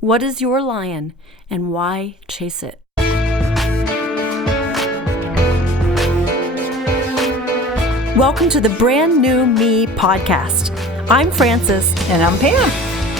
What is your lion and why chase it? Welcome to the Brand New Me podcast. I'm Frances. And I'm Pam.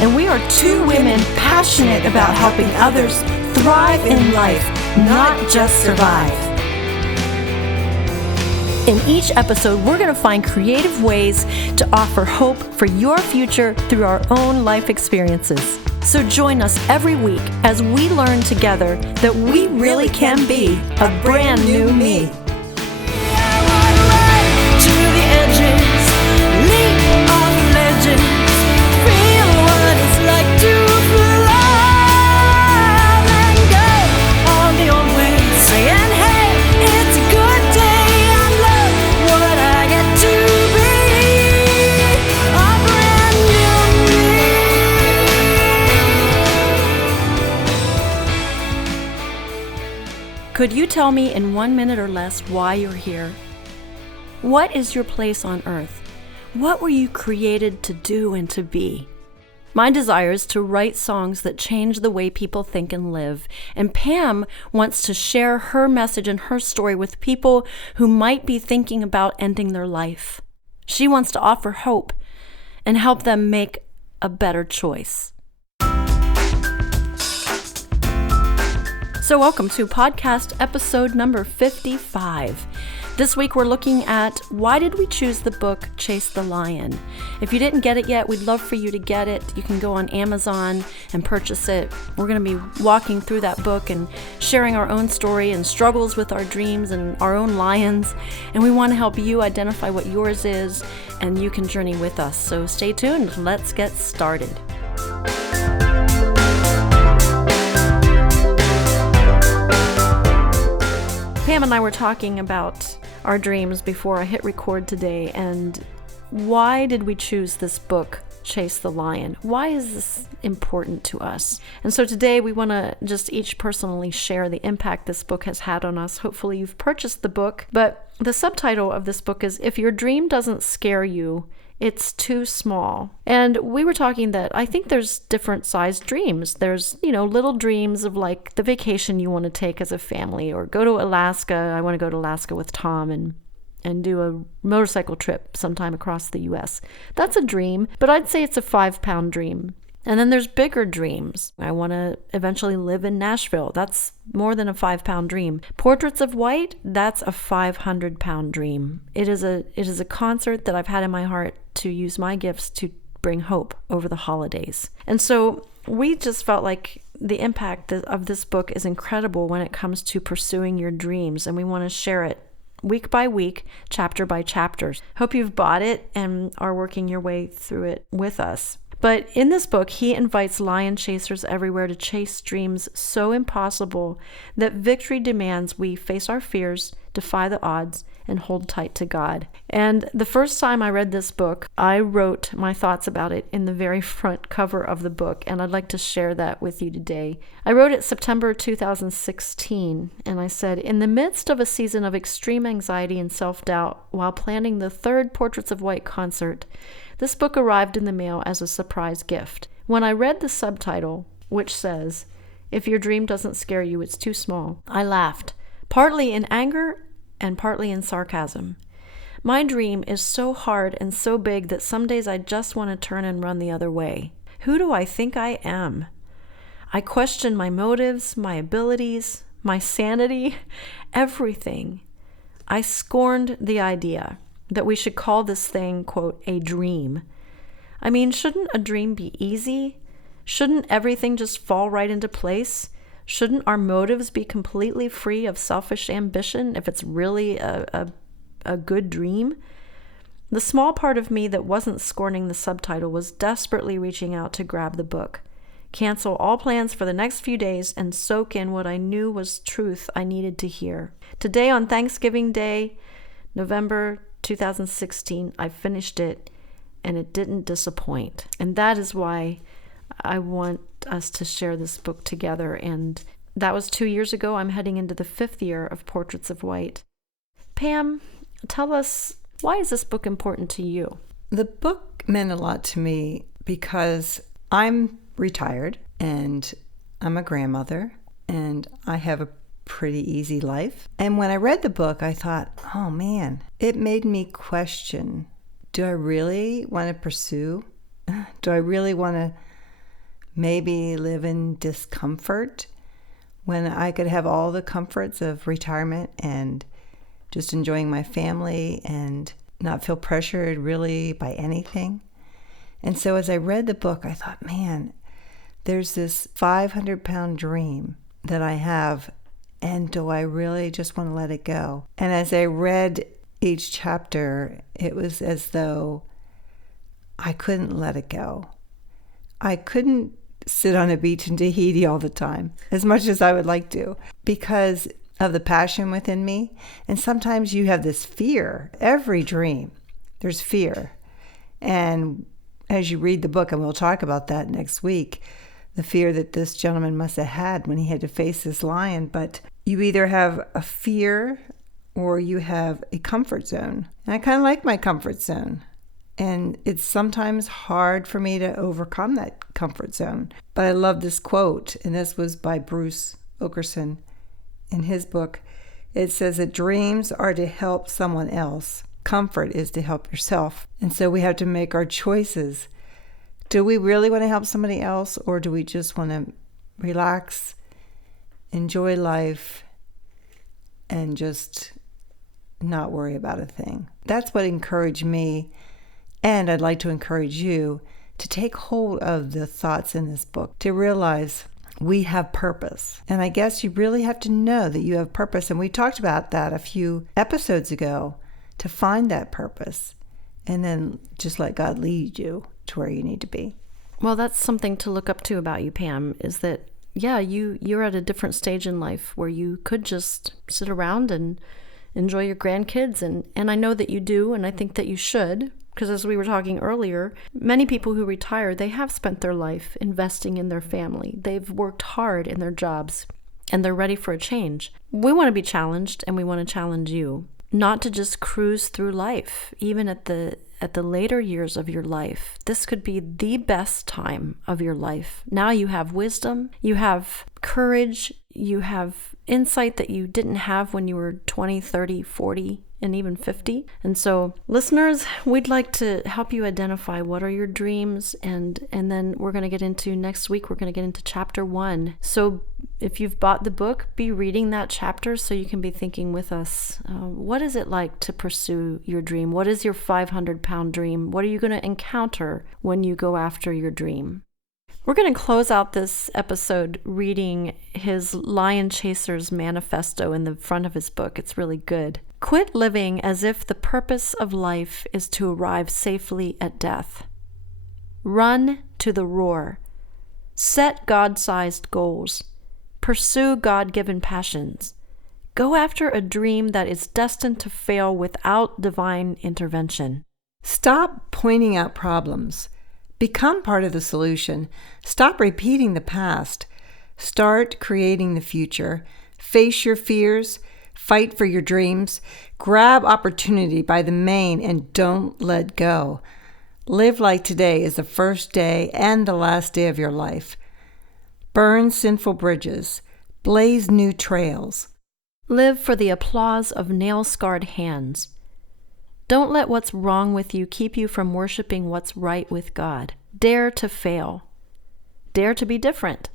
And we are two women passionate about helping others thrive in life, not just survive. In each episode, we're going to find creative ways to offer hope for your future through our own life experiences. So join us every week as we learn together that we really can be a brand new me. Could you tell me in 1 minute or less why you're here? What is your place on earth? What were you created to do and to be? My desire is to write songs that change the way people think and live. And Pam wants to share her message and her story with people who might be thinking about ending their life. She wants to offer hope and help them make a better choice. So welcome to podcast episode number 55. This week we're looking at why did we choose the book Chase the Lion? If you didn't get it yet, we'd love for you to get it. You can go on Amazon and purchase it. We're going to be walking through that book and sharing our own story and struggles with our dreams and our own lions. And we want to help you identify what yours is, and you can journey with us. So stay tuned. Let's get started. Pam and I were talking about our dreams before I hit record today, and why did we choose this book, Chase the Lion? Why is this important to us? And so today we want to just each personally share the impact this book has had on us. Hopefully you've purchased the book, but the subtitle of this book is If Your Dream Doesn't Scare You, It's Too Small. And we were talking that I think there's different sized dreams. There's, little dreams of like the vacation you want to take as a family, or go to Alaska. I want to go to Alaska with Tom and do a motorcycle trip sometime across the US. That's a dream, but I'd say it's a 5-pound dream. And then there's bigger dreams. I want to eventually live in Nashville. That's more than a 5-pound dream. Portraits of White, that's a 500-pound dream. It is a concert that I've had in my heart to use my gifts to bring hope over the holidays. And so we just felt like the impact of this book is incredible when it comes to pursuing your dreams, and we want to share it week by week, chapter by chapter. Hope you've bought it and are working your way through it with us. But in this book, he invites lion chasers everywhere to chase dreams so impossible that victory demands we face our fears, defy the odds, and hold tight to God. And the first time I read this book, I wrote my thoughts about it in the very front cover of the book, and I'd like to share that with you today. I wrote it September 2016, and I said, in the midst of a season of extreme anxiety and self-doubt while planning the third Portraits of White concert, this book arrived in the mail as a surprise gift. When I read the subtitle, which says, If Your Dream Doesn't Scare You, It's Too Small, I laughed, partly in anger and partly in sarcasm. My dream is so hard and so big that some days I just want to turn and run the other way. Who do I think I am? I question my motives, my abilities, my sanity, everything. I scorned the idea that we should call this thing, quote, a dream. I mean, shouldn't a dream be easy? Shouldn't everything just fall right into place? Shouldn't our motives be completely free of selfish ambition if it's really a good dream? The small part of me that wasn't scorning the subtitle was desperately reaching out to grab the book, cancel all plans for the next few days, and soak in what I knew was truth I needed to hear. Today on Thanksgiving Day, November 2016, I finished it, and it didn't disappoint. And that is why I want us to share this book together. And that was 2 years ago. I'm heading into the 5th year of Portraits of White. Pam, tell us, why is this book important to you? The book meant a lot to me because I'm retired and I'm a grandmother, and I have a pretty easy life. And when I read the book, I thought, oh man, it made me question, do I really want to pursue? Do I really want to maybe live in discomfort when I could have all the comforts of retirement and just enjoying my family and not feel pressured really by anything? And so as I read the book, I thought, man, there's this 500-pound dream that I have, and do I really just want to let it go? And as I read each chapter, it was as though I couldn't let it go. I couldn't sit on a beach in Tahiti all the time, as much as I would like to, because of the passion within me. And sometimes you have this fear. Every dream, there's fear. And as you read the book, and we'll talk about that next week, the fear that this gentleman must have had when he had to face this lion. But you either have a fear or you have a comfort zone. And I kind of like my comfort zone. And it's sometimes hard for me to overcome that comfort zone. But I love this quote, and this was by Bruce Okerson in his book. It says that dreams are to help someone else. Comfort is to help yourself. And so we have to make our choices. Do we really want to help somebody else, or do we just want to relax, enjoy life, and just not worry about a thing? That's what encouraged me. And I'd like to encourage you to take hold of the thoughts in this book, to realize we have purpose. And I guess you really have to know that you have purpose. And we talked about that a few episodes ago, to find that purpose and then just let God lead you to where you need to be. Well, that's something to look up to about you, Pam, is that, yeah, you're at a different stage in life where you could just sit around and enjoy your grandkids. And I know that you do, and I think that you should. Because as we were talking earlier, many people who retire, they have spent their life investing in their family. They've worked hard in their jobs, and they're ready for a change. We want to be challenged, and we want to challenge you not to just cruise through life, even at the later years of your life. This could be the best time of your life. Now you have wisdom, you have courage, you have insight that you didn't have when you were 20, 30, 40, and even 50. And so, listeners, we'd like to help you identify what are your dreams, and then we're going to get into, next week, we're going to get into chapter 1. So if you've bought the book, be reading that chapter so you can be thinking with us, what is it like to pursue your dream? What is your 500-pound dream? What are you going to encounter when you go after your dream? We're going to close out this episode reading his Lion Chaser's manifesto in the front of his book. It's really good. Quit living as if the purpose of life is to arrive safely at death. Run to the roar. Set God-sized goals. Pursue God-given passions. Go after a dream that is destined to fail without divine intervention. Stop pointing out problems. Become part of the solution. Stop repeating the past. Start creating the future. Face your fears. Fight for your dreams. Grab opportunity by the mane and don't let go. Live like today is the first day and the last day of your life. Burn sinful bridges. Blaze new trails. Live for the applause of nail-scarred hands. Don't let what's wrong with you keep you from worshiping what's right with God. Dare to fail. Dare to be different.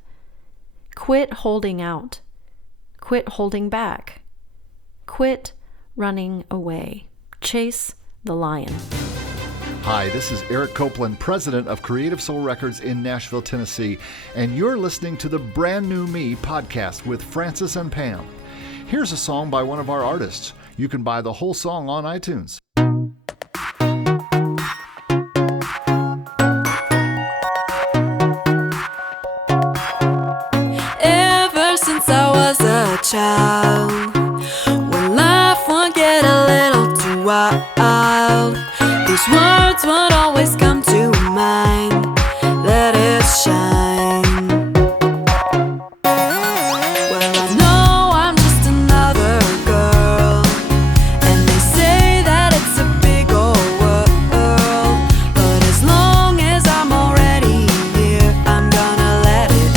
Quit holding out. Quit holding back. Quit running away. Chase the lion. Hi, this is Eric Copeland, president of Creative Soul Records in Nashville, Tennessee, and you're listening to the Brand New Me podcast with Francis and Pam. Here's a song by one of our artists. You can buy the whole song on iTunes. Ever since I was a child, when life would get a little too wild, these words would always come to mind. Let it shine. Well, I know I'm just another girl, and they say that it's a big old world, but as long as I'm already here, I'm gonna let it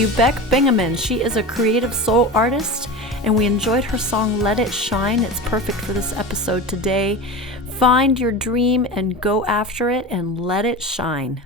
you, Beck Bingaman. She is a creative soul artist, and we enjoyed her song Let It Shine. It's perfect for this episode today. Find your dream and go after it and let it shine.